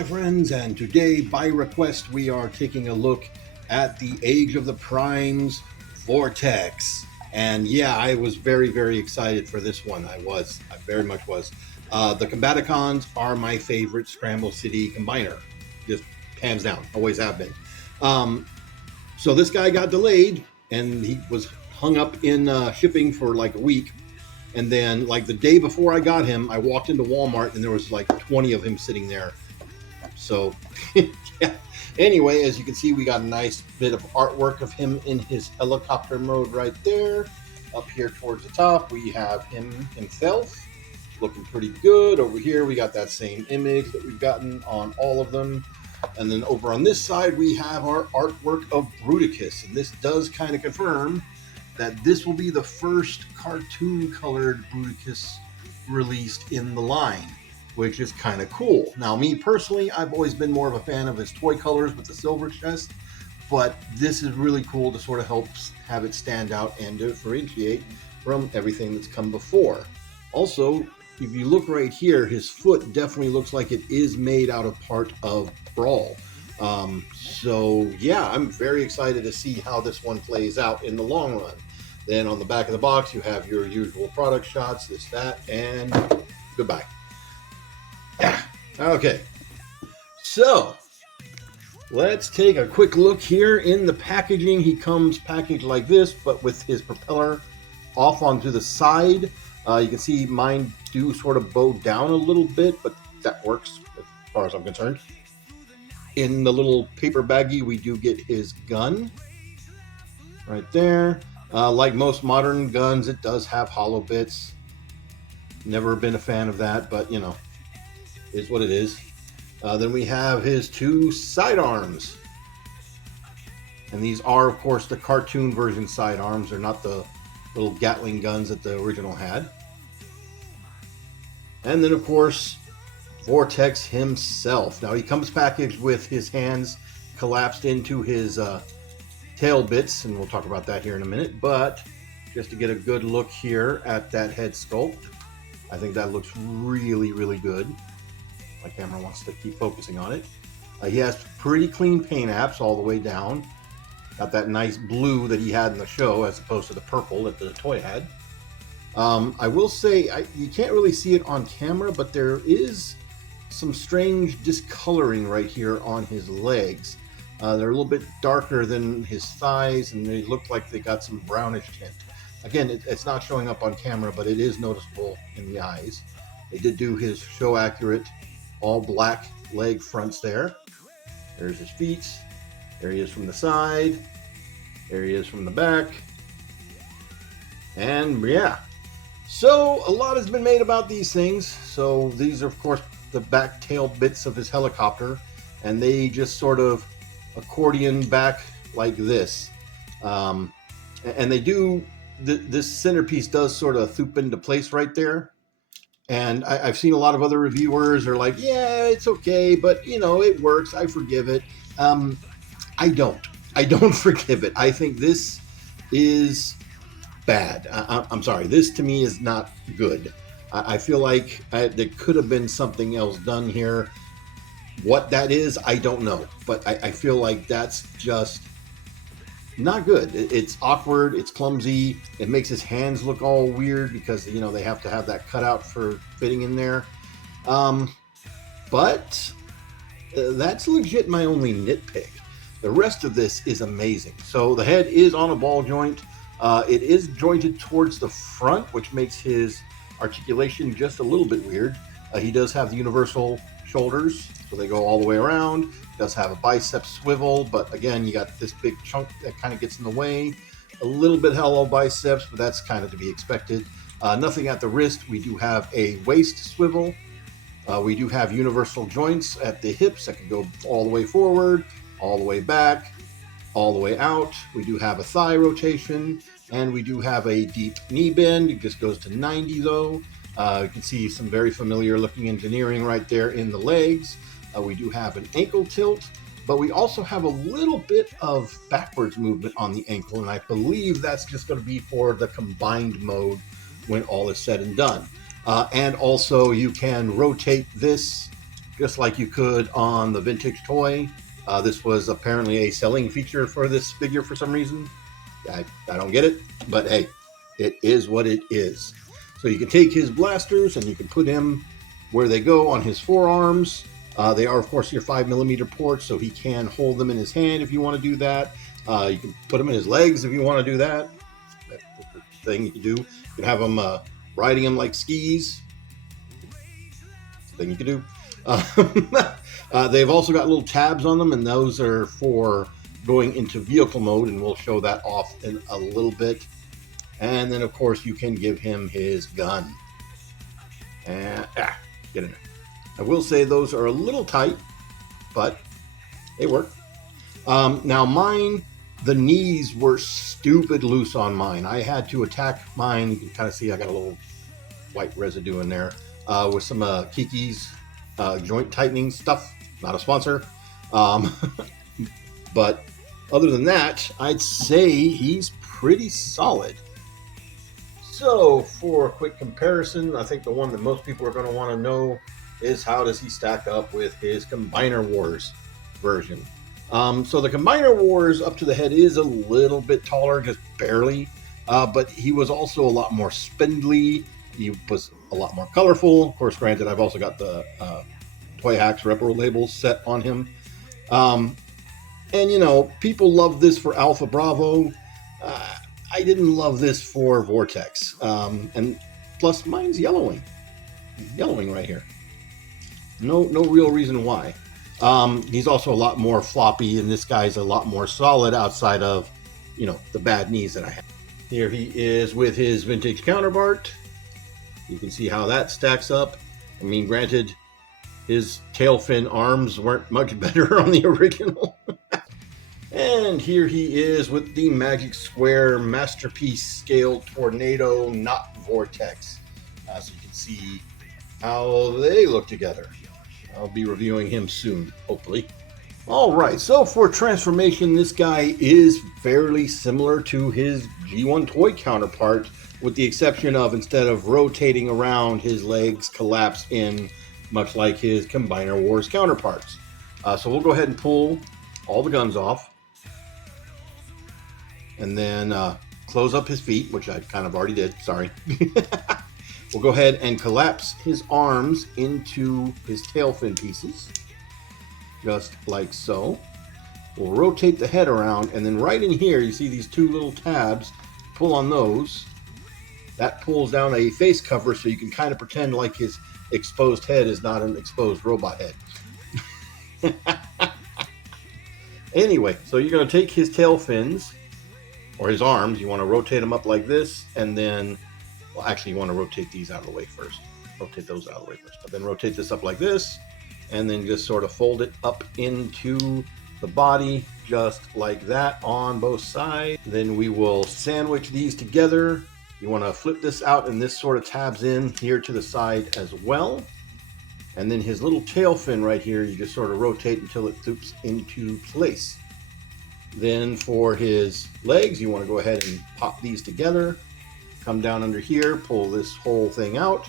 my friends, and today, by request, we are taking a look at the Age of the Primes Vortex. And yeah, I was very excited for this one. I very much was. The combaticons are my favorite Scramble City combiner, just hands down, always have been. So this guy got delayed, and he was hung up in shipping for like a week. And then, like the day before I got him, I walked into Walmart and there was like 20 of him sitting there. So, yeah. Anyway, as you can see, we got a nice bit of artwork of him in his helicopter mode right there. Up here towards the top, we have him himself looking pretty good. Over here, we got that same image that we've gotten on all of them. And then over on this side, we have our artwork of Bruticus. And this does kind of confirm that this will be the first cartoon-colored Bruticus released in the line, which is kind of cool. Now, me personally, I've always been more of a fan of his toy colors with the silver chest, but this is really cool to sort of help have it stand out and differentiate from everything that's come before. Also, if you look right here, his foot definitely looks like it is made out of part of Brawl. So yeah, I'm very excited to see how this one plays out in the long run. Then on the back of the box, you have your usual product shots, this, that, and goodbye. Yeah. Okay. So let's take a quick look here in the packaging. He comes packaged like this, but with his propeller off onto the side. You can see mine do sort of bow down a little bit, but that works as far as I'm concerned. In the little paper baggie, we do get his gun right there. Like most modern guns, it does have hollow bits. Never been a fan of that, but you know, is what it is. Then we have his two sidearms. And these are, of course, the cartoon version sidearms. They're not the little Gatling guns that the original had. And then, of course, Vortex himself. Now, he comes packaged with his hands collapsed into his tail bits, and we'll talk about that here in a minute. But just to get a good look here at that head sculpt, I think that looks really good. My camera wants to keep focusing on it. He has pretty clean paint apps all the way down. Got that nice blue that he had in the show as opposed to the purple that the toy had. I will say, you can't really see it on camera, but there is some strange discoloring right here on his legs. They're a little bit darker than his thighs, and they look like they got some brownish tint. Again, it's not showing up on camera, but it is noticeable in the eyes. They did do his show accurate all black leg fronts there. There's his feet. There he is from the side. There he is from the back. And yeah. So a lot has been made about these things. So these are, of course, the back tail bits of his helicopter. And they just sort of accordion back like this. And they do, this centerpiece does sort of thoop into place right there. And I've seen a lot of other reviewers are like, yeah, it's okay, but you know, it works. I forgive it. I don't forgive it. I think this is bad. I'm sorry. This to me is not good. I feel like there could have been something else done here. What that is, I don't know. But I feel like that's just not good. It's awkward. It's clumsy. It makes his hands look all weird because, you know, they have to have that cutout for fitting in there. But that's legit my only nitpick. The rest of this is amazing. So the head is on a ball joint. It is jointed towards the front, which makes his articulation just a little bit weird. He does have the universal shoulders, so they go all the way around. He does have a bicep swivel, but again, you got this big chunk that kind of gets in the way. A little bit hollow biceps, but that's kind of to be expected. Nothing at the wrist. We do have a waist swivel. We do have universal joints at the hips that can go all the way forward, all the way back, all the way out. We do have a thigh rotation, and we do have a deep knee bend. It just goes to 90 though. You can see some very familiar looking engineering right there in the legs. We do have an ankle tilt, but we also have a little bit of backwards movement on the ankle, and I believe that's just going to be for the combined mode when all is said and done. And also you can rotate this just like you could on the vintage toy. This was apparently a selling feature for this figure for some reason. I don't get it, but hey, it is what it is. So you can take his blasters and you can put him where they go on his forearms. They are, of course, your 5mm ports, so he can hold them in his hand if you want to do that. You can put them in his legs if you want to do that. That's the thing you can do. You can have him riding him like skis. Thing you can do. They've also got little tabs on them, and those are for going into vehicle mode, and we'll show that off in a little bit. And then, of course, you can give him his gun. And get in there. I will say those are a little tight, but they work. Now mine, the knees were stupid loose on mine. I had to attack mine. You can kind of see I got a little white residue in there with some Kiki's joint tightening stuff. Not a sponsor. But other than that, I'd say he's pretty solid. So for a quick comparison, I think the one that most people are going to want to know is how does he stack up with his Combiner Wars version. So the Combiner Wars up to the head is a little bit taller, just barely, but he was also a lot more spindly. He was a lot more colorful. Of course, granted, I've also got the Toy Hacks Rebel labels set on him. And, you know, people love this for Alpha Bravo. I didn't love this for Vortex. And plus, mine's yellowing. Yellowing right here. No real reason why. He's also a lot more floppy, and this guy's a lot more solid outside of, you know, the bad knees that I have. Here he is with his vintage counterpart. You can see how that stacks up. I mean, granted, his tail fin arms weren't much better on the original. And here he is with the Magic Square Masterpiece Scaled Tornado, not Vortex. So you can see how they look together. I'll be reviewing him soon, hopefully. All right, so for transformation, this guy is fairly similar to his G1 toy counterpart, with the exception of instead of rotating around, his legs collapse in, much like his Combiner Wars counterparts. So we'll go ahead and pull all the guns off. And then close up his feet, which I kind of already did, sorry. We'll go ahead and collapse his arms into his tail fin pieces, just like so. We'll rotate the head around, and then right in here, you see these two little tabs. Pull on those. That pulls down a face cover, so you can kind of pretend like his exposed head is not an exposed robot head. Anyway, so you're going to take his tail fins, or his arms. You want to rotate them up like this, and then, well, actually, you want to rotate these out of the way first. Rotate those out of the way first. But then rotate this up like this, and then just sort of fold it up into the body, just like that on both sides. Then we will sandwich these together. You want to flip this out, and this sort of tabs in here to the side as well. And then his little tail fin right here, you just sort of rotate until it flips into place. Then for his legs, you want to go ahead and pop these together. Come down under here, pull this whole thing out.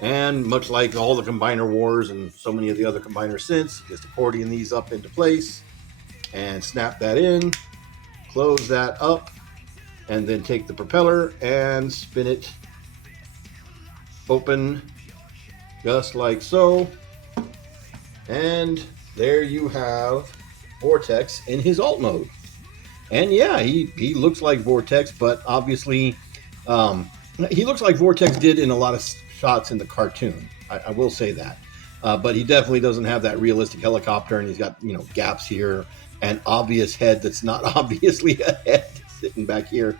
And much like all the Combiner Wars and so many of the other combiners since, just accordion these up into place and snap that in. Close that up. And then take the propeller and spin it open, just like so. And there you have Vortex in his alt mode. And yeah, he looks like Vortex, but obviously he looks like Vortex did in a lot of shots in the cartoon. I will say that. But he definitely doesn't have that realistic helicopter, and he's got, you know, gaps here, an obvious head that's not obviously a head sitting back here.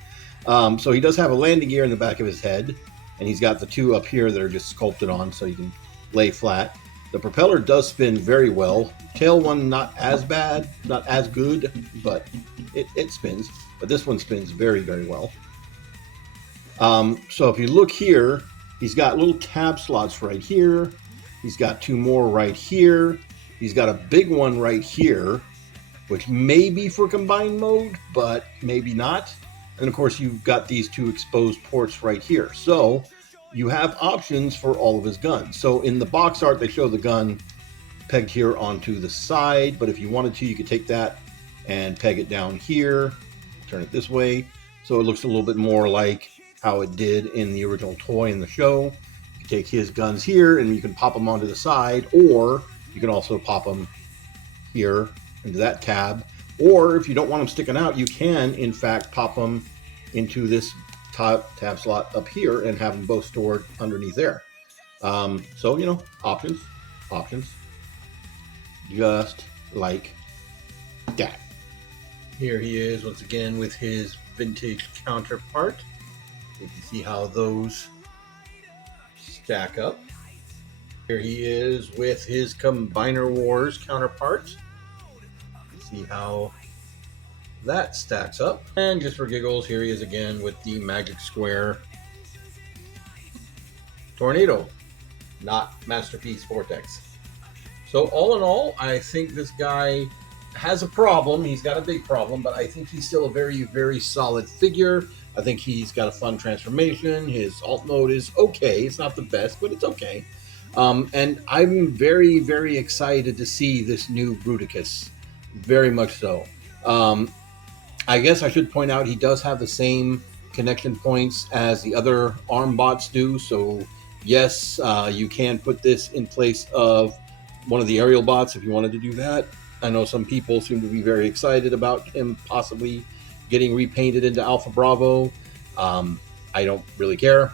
So he does have a landing gear in the back of his head, and he's got the two up here that are just sculpted on so you can lay flat. The propeller does spin very well. Tail one, not as bad, not as good, but it spins. But this one spins very, very well. So if you look here, he's got little tab slots right here. He's got two more right here. He's got a big one right here, which may be for combined mode, but maybe not. And of course, you've got these two exposed ports right here. So you have options for all of his guns. So in the box art, they show the gun pegged here onto the side, but if you wanted to, you could take that and peg it down here, turn it this way, so it looks a little bit more like how it did in the original toy in the show. You can take his guns here and you can pop them onto the side, or you can also pop them here into that tab, or if you don't want them sticking out, you can in fact pop them into this tab slot up here and have them both stored underneath there. So, you know, options, just like that. Here he is once again with his vintage counterpart. You can see how those stack up. Here he is with his Combiner Wars counterpart. You can see how that stacks up. And just for giggles, here he is again with the Magic Square Tornado, not Masterpiece Vortex. So all in all, I think this guy has a problem. He's got a big problem, but I think he's still a very, very solid figure. I think he's got a fun transformation. His alt mode is okay. It's not the best, but it's okay. And I'm very, very excited to see this new Bruticus. Very much so. I guess I should point out he does have the same connection points as the other ARM bots do. So yes, you can put this in place of one of the aerial bots if you wanted to do that. I know some people seem to be very excited about him possibly getting repainted into Alpha Bravo. I don't really care.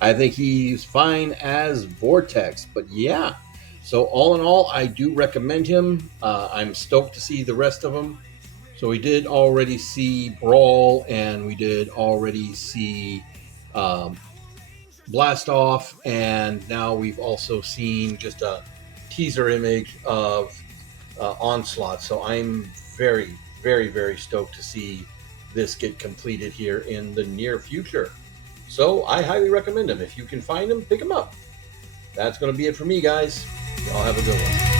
I think he's fine as Vortex, but yeah. So all in all, I do recommend him. I'm stoked to see the rest of them. So we did already see Brawl, and we did already see Blast Off, and now we've also seen just a teaser image of Onslaught. So I'm very, very, very stoked to see this get completed here in the near future. So I highly recommend them. If you can find them, pick them up. That's going to be it for me, guys. Y'all have a good one.